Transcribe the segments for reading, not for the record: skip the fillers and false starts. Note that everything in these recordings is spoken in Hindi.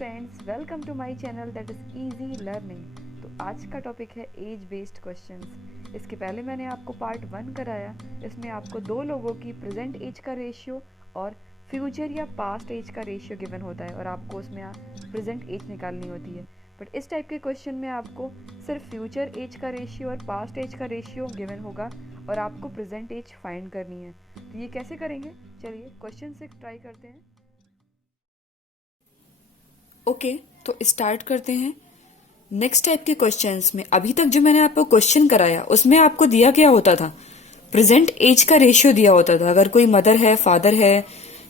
Friends, welcome to my channel that is easy learning. तो आज का टॉपिक है एज बेस्ड क्वेश्चंस। इसके पहले मैंने आपको पार्ट 1 कराया। इसमें आपको दो लोगों की प्रेजेंट एज का रेशियो और फ्यूचर या पास्ट एज का रेशियो गिवन होता है और आपको उसमें प्रेजेंट एज निकालनी होती है। बट इस टाइप के क्वेश्चन में आपको सिर्फ फ्यूचर एज का रेशियो और पास्ट एज का रेशियो गिवन होगा और आपको प्रेजेंट एज फाइंड करनी है। तो ये कैसे करेंगे, चलिए क्वेश्चन से ट्राई करते हैं। ओके, तो स्टार्ट करते हैं। नेक्स्ट टाइप के क्वेश्चंस में अभी तक जो मैंने आपको क्वेश्चन कराया उसमें आपको दिया गया होता था प्रेजेंट एज का रेशियो दिया होता था। अगर कोई मदर है, फादर है,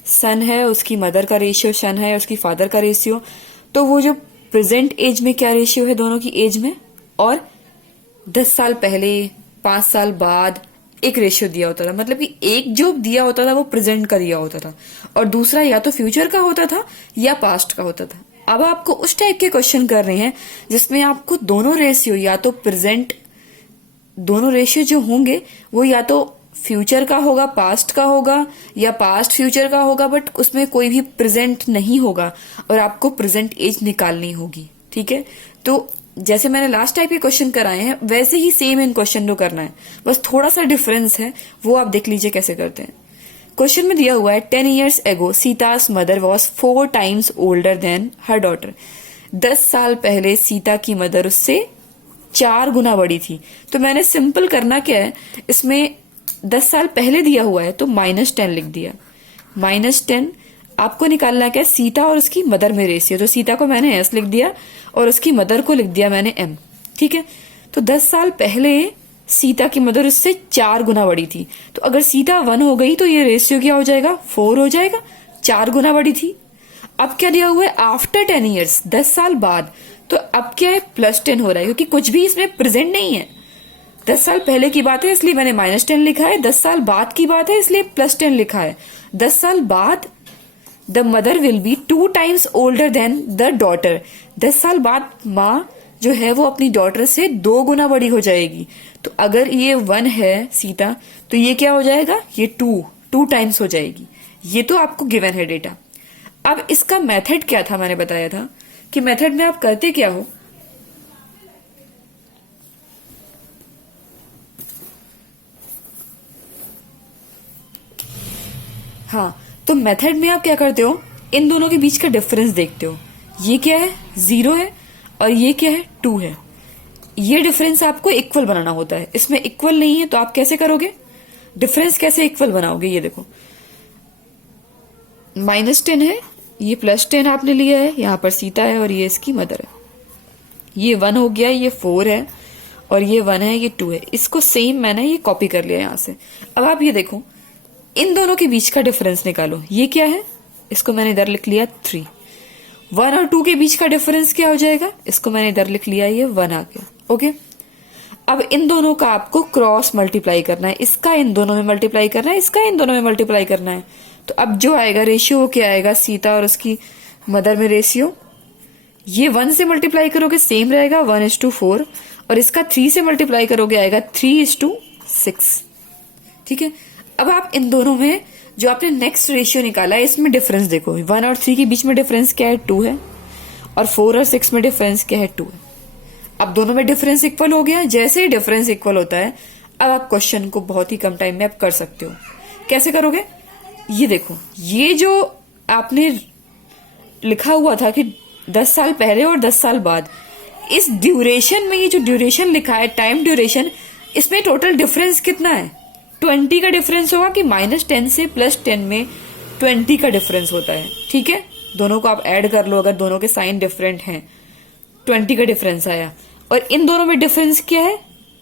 सन है, उसकी मदर का रेशियो, सन है उसकी फादर का रेशियो, तो वो जो प्रेजेंट एज में क्या रेशियो है दोनों की एज में, और 10 साल पहले, 5 साल बाद एक रेशियो दिया होता था। मतलब कि एक जो दिया होता था वो प्रेजेंट का दिया होता था और दूसरा या तो फ्यूचर का होता था या पास्ट का होता था। अब आपको उस टाइप के क्वेश्चन कर रहे हैं जिसमें आपको दोनों रेशियो या तो प्रेजेंट, दोनों रेशियो जो होंगे वो या तो फ्यूचर का होगा, पास्ट का होगा, या पास्ट फ्यूचर का होगा, बट उसमें कोई भी प्रेजेंट नहीं होगा और आपको प्रेजेंट एज निकालनी होगी। ठीक है, तो जैसे मैंने लास्ट टाइप के क्वेश्चन कराए हैं वैसे ही सेम इन क्वेश्चन को करना है, बस थोड़ा सा डिफरेंस है, वो आप देख लीजिए कैसे करते हैं। क्वेश्चन में दिया हुआ है 10 years ago Sita's mother was 4 times older than her daughter। 10 साल पहले सीता की मदर उससे 4 गुना बड़ी थी। तो मैंने सिंपल करना क्या है, इसमें 10 साल पहले दिया हुआ है तो -10 लिख दिया। -10 आपको निकालना क्या है, सीता और उसकी मदर में रेशियो। तो सीता को मैंने S लिख दिया और उसकी मदर को लिख दिया मैंने M। ठीक है, तो 10 साल पहले सीता की मदर उससे 4 गुना बड़ी थी। तो अगर सीता 1 हो गई तो ये रेशियो क्या हो जाएगा, 4 हो जाएगा, 4 गुना बड़ी थी। अब क्या दिया हुआ है, आफ्टर 10 years 10 साल बाद, तो अब क्या है, +10 हो रहा है क्योंकि कुछ भी इसमें प्रेजेंट नहीं है। 10 साल पहले की बात है इसलिए मैंने -10 लिखा है, 10 साल बाद की बात है इसलिए +10 लिखा है। 10 साल बाद the mother will be 2 times older than the daughter. 10 साल बाद माँ जो है वो अपनी डॉटर से 2 गुना बड़ी हो जाएगी। तो अगर ये 1 है सीता, तो ये क्या हो जाएगा, ये 2 टाइम्स हो जाएगी। ये तो आपको गिवन है डेटा। अब इसका मेथड क्या था, मैंने बताया था कि मेथड में आप करते क्या हो, हाँ, तो मेथड में आप क्या करते हो, इन दोनों के बीच का डिफरेंस देखते हो। ये क्या है, 0 है और ये क्या है, 2 है। ये डिफरेंस आपको इक्वल बनाना होता है। इसमें इक्वल नहीं है तो आप कैसे करोगे, डिफरेंस कैसे इक्वल बनाओगे, ये देखो -10 है, ये +10 आपने लिया है, यहाँ पर सीता है और ये इसकी मदर है। ये 1 हो गया, ये 4 है और ये 1 है, ये 2 है। इसको सेम मैंने ये कॉपी कर लिया यहां से। अब आप ये देखो, इन दोनों के बीच का डिफरेंस निकालो। ये क्या है, इसको मैंने इधर लिख लिया 3। 1 और 2 के बीच का डिफरेंस क्या हो जाएगा, इसको मैंने इधर लिख लिया, ये 1 आ गया। ओके, अब इन दोनों का आपको क्रॉस मल्टीप्लाई करना है। इसका इन दोनों में मल्टीप्लाई करना है, इसका इन दोनों में मल्टीप्लाई करना है। तो अब जो आएगा रेशियो क्या आएगा, सीता और उसकी मदर में रेशियो, ये 1 से मल्टीप्लाई करोगे सेम रहेगा 1:4, और इसका 3 से मल्टीप्लाई करोगे आएगा 3:6। ठीक है, अब आप इन दोनों में जो आपने नेक्स्ट रेशियो निकाला है इसमें डिफरेंस देखो। 1 और 3 के बीच में डिफरेंस क्या है, 2 है, और 4 और 6 में डिफरेंस क्या है, 2 है। अब दोनों में डिफरेंस इक्वल हो गया। जैसे ही डिफरेंस इक्वल होता है अब आप क्वेश्चन को बहुत ही कम टाइम में आप कर सकते हो। कैसे करोगे, ये देखो, ये जो आपने लिखा हुआ था कि 10 साल पहले और 10 साल बाद, इस ड्यूरेशन में ये जो ड्यूरेशन लिखा है, टाइम ड्यूरेशन, इसमें टोटल डिफरेंस कितना है, 20 का डिफरेंस होगा कि -10 से +10 में 20 का डिफरेंस होता है। ठीक है, दोनों को आप ऐड कर लो, अगर दोनों के साइन डिफरेंट हैं 20 का डिफरेंस आया। और इन दोनों में डिफरेंस क्या है,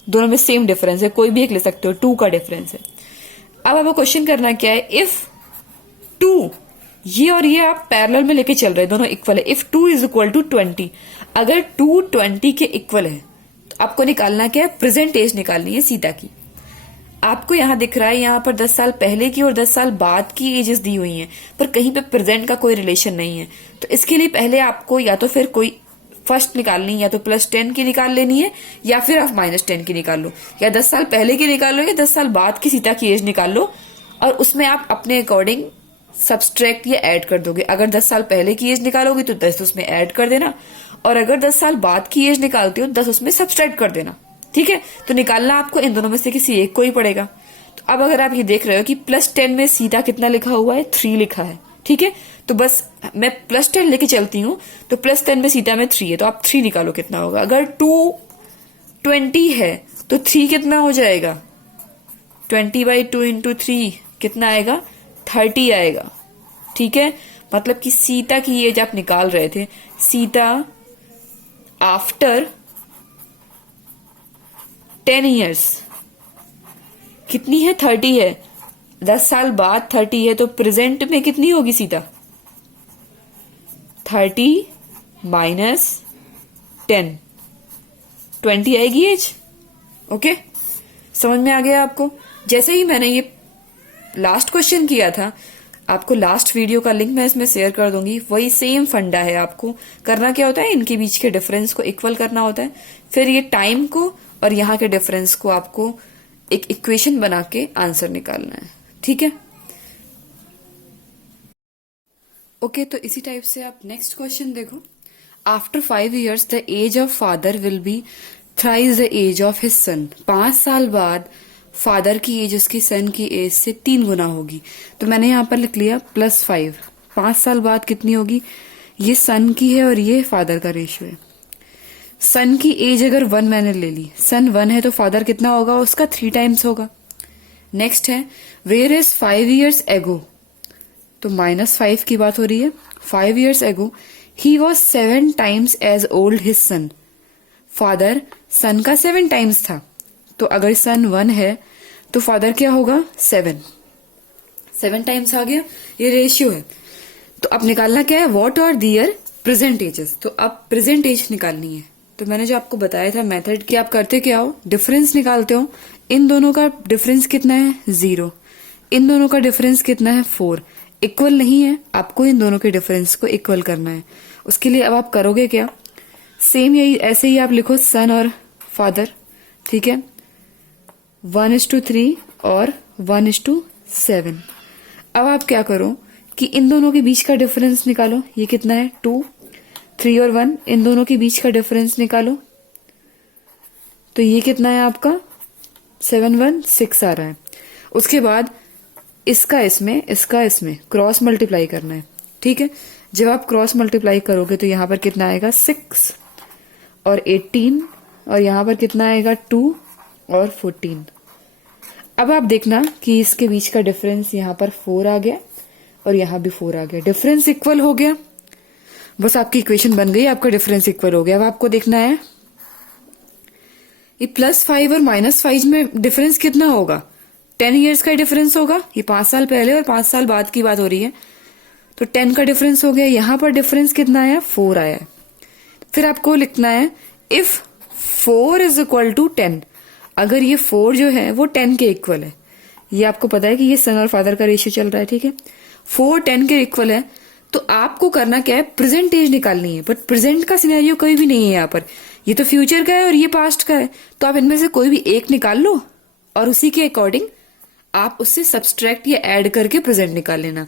दोनों में सेम डिफरेंस है, कोई भी एक ले सकते हो, 2 का डिफरेंस है। अब आपको क्वेश्चन करना क्या है, इफ 2, ये और ये आप पैरेलल में लेके चल रहे हैं, दोनों इक्वल है। इफ 2 = 20, अगर 2 20 के इक्वल है तो आपको निकालना क्या है, प्रेजेंट एज निकालनी है सीता की। आपको यहां दिख रहा है, यहां पर 10 साल पहले की और 10 साल बाद की एजेस दी हुई हैं, पर कहीं पे प्रेजेंट का कोई रिलेशन नहीं है। तो इसके लिए पहले आपको या तो फिर कोई फर्स्ट निकालनी, या तो +10 की निकाल लेनी है, या फिर आप -10 की निकाल लो, या 10 साल पहले की निकाल लो, या 10 साल बाद की सीता की एज निकाल लो, और उसमें आप अपने अकॉर्डिंग सब्सट्रैक्ट या ऐड कर दोगे। अगर 10 साल पहले की एज निकालोगे तो 10 उसमें ऐड कर देना, और अगर 10 साल बाद की एज निकालते हो 10 उसमें सब्सट्रैक्ट कर देना। ठीक है, तो निकालना आपको इन दोनों में से किसी एक को ही पड़ेगा। तो अब अगर आप ये देख रहे हो कि +10 में सीधा कितना लिखा हुआ है, 3 लिखा है। ठीक है, तो बस मैं +10 लेके चलती हूँ, तो +10 में सीधा में 3 है, तो आप 3 निकालो कितना होगा। अगर 220 है तो 3 कितना हो जाएगा, 20/2 × 3 कितना आएगा, 30 आएगा। ठीक है, मतलब कि सीता की एज आप निकाल रहे थे, सीता आफ्टर 10 ईयर्स कितनी है, 30 है। 10 साल बाद 30 है, तो प्रेजेंट में कितनी होगी सीता, 30 - 10, 20 आएगी एज। ओके, समझ में आ गया आपको। जैसे ही मैंने ये लास्ट क्वेश्चन किया था, आपको लास्ट वीडियो का लिंक मैं इसमें शेयर कर दूंगी, वही सेम फंडा है। आपको करना क्या होता है, इनके बीच के डिफरेंस को इक्वल करना होता है, फिर ये टाइम को और यहाँ के डिफरेंस को आपको एक इक्वेशन बना के आंसर निकालना है। ठीक है, ओके, तो इसी टाइप से आप नेक्स्ट क्वेश्चन देखो। After 5 years the age of father will be thrice the age of his son. 5 साल बाद फादर की एज उसकी सन की एज से 3 गुना होगी। तो मैंने यहाँ पर लिख लिया +5। 5 साल बाद कितनी होगी, ये सन की है और ये फादर का रेशियो है। सन की एज अगर 1 मैंने ले ली, सन 1 है तो फादर कितना होगा, उसका 3 टाइम्स होगा। नेक्स्ट है वेयर इज 5 years ago, तो -5 की बात हो रही है। 5 years ago he was 7 times as old his son. Father son का 7 टाइम्स था, तो अगर सन 1 है तो फादर क्या होगा, 7 टाइम्स आ गया, ये रेशियो है। तो अब निकालना क्या है, what are their present ages. तो अब प्रेजेंट एज निकालनी है। तो मैंने जो आपको बताया था मेथड कि आप करते क्या हो, डिफरेंस निकालते हो। इन दोनों का डिफरेंस कितना है, 0। इन दोनों का डिफरेंस कितना है, 4। इक्वल नहीं है, आपको इन दोनों के डिफरेंस को इक्वल करना है। उसके लिए अब आप करोगे क्या, सेम यही ऐसे ही आप लिखो सन और फादर। ठीक है, 1:3 और 1:7। अब आप क्या करो कि इन दोनों के बीच का डिफरेंस निकालो। ये कितना है, 2, 3 और 1, इन दोनों के बीच का डिफरेंस निकालो। तो ये कितना है आपका, 7, 1, 6 आ रहा है। उसके बाद इसका इसमें क्रॉस मल्टीप्लाई करना है। ठीक है, जब आप क्रॉस मल्टीप्लाई करोगे तो यहां पर कितना आएगा, 6 और 18, और यहां पर कितना आएगा, 2 और 14। अब आप देखना कि इसके बीच का डिफरेंस यहां पर 4 आ गया और यहां भी 4 आ गया, डिफरेंस इक्वल हो गया। बस आपकी इक्वेशन बन गई, आपका डिफरेंस इक्वल हो गया। अब आपको देखना है ये +5 और -5 में डिफरेंस कितना होगा, 10 years का डिफरेंस होगा। ये 5 साल पहले और 5 साल बाद की बात हो रही है, तो 10 का डिफरेंस हो गया। यहां पर डिफरेंस कितना आया, 4 आया है। फिर आपको लिखना है इफ 4 = 10। अगर ये 4 जो है वो 10 के इक्वल है, ये आपको पता है कि ये सन और फादर का रेशियो चल रहा है। ठीक है, 4 10 के इक्वल है, तो आपको करना क्या है, प्रेजेंट एज निकालनी है। बट प्रेजेंट का सिनेरियो कोई भी नहीं है यहाँ पर, ये तो फ्यूचर का है और ये पास्ट का है। तो आप इनमें से कोई भी एक निकाल लो और उसी के अकॉर्डिंग आप उससे सब्सट्रैक्ट या ऐड करके प्रेजेंट निकाल लेना।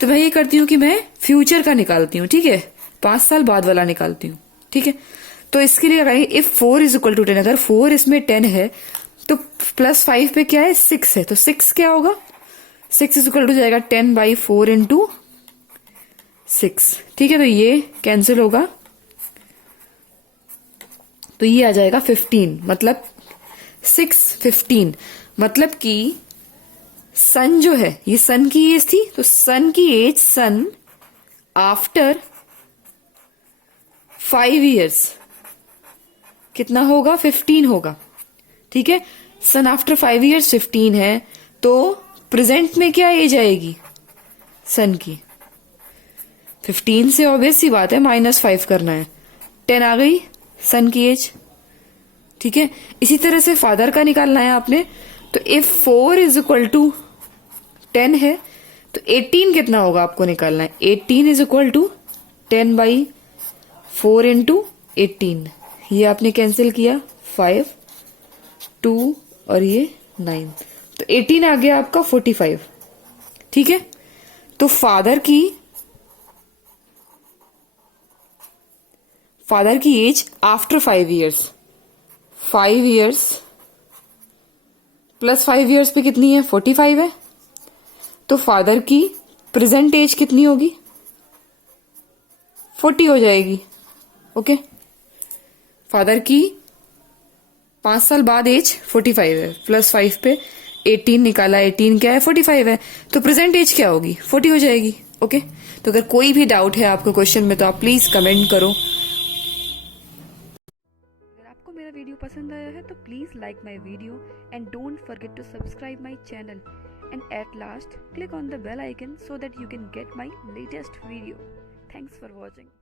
तो मैं ये करती हूँ कि मैं फ्यूचर का निकालती हूँ। ठीक है, 5 साल बाद वाला निकालती हूँ। ठीक है, तो इसके लिए लगाइए इफ 4 = 10। अगर 4 इसमें 10 है तो +5 पे क्या है, 6 है, तो 6 क्या होगा, 6 = जाएगा 10/4 × 6। ठीक है, तो ये कैंसिल होगा, तो ये आ जाएगा 15, मतलब 6 15, मतलब कि सन जो है, ये सन की एज थी, तो सन की एज सन आफ्टर 5 years कितना होगा, 15 होगा। ठीक है, सन आफ्टर 5 years 15 है, तो प्रेजेंट में क्या एज आएगी सन की, 15 से ऑब्वियस सी बात है -5 करना है, 10 आ गई सन की एज। ठीक है, इसी तरह से फादर का निकालना है आपने। तो इफ 4 = 10 है तो 18 कितना होगा आपको निकालना है, 18 = 10/4 × 18। ये आपने कैंसिल किया, 5 2 और ये 9, तो 18 आ गया आपका 45। ठीक है, तो फादर की age after 5 years, 5 years plus 5 years पे कितनी है? 45 है। तो फादर की प्रेजेंट एज कितनी होगी? 40 हो जाएगी। ओके, फादर की 5 साल बाद एज 45 है, प्लस 5 पे 18 निकाला, 18 क्या है? 45 है। तो प्रेजेंट एज क्या होगी? 40 हो जाएगी। ओके, तो अगर कोई भी डाउट है आपको क्वेश्चन में तो आप प्लीज कमेंट करो। अगर आपको मेरा वीडियो पसंद आया है तो please like my video and don't forget to subscribe my channel and at last click on the bell icon so that you can get my latest video. Thanks for watching.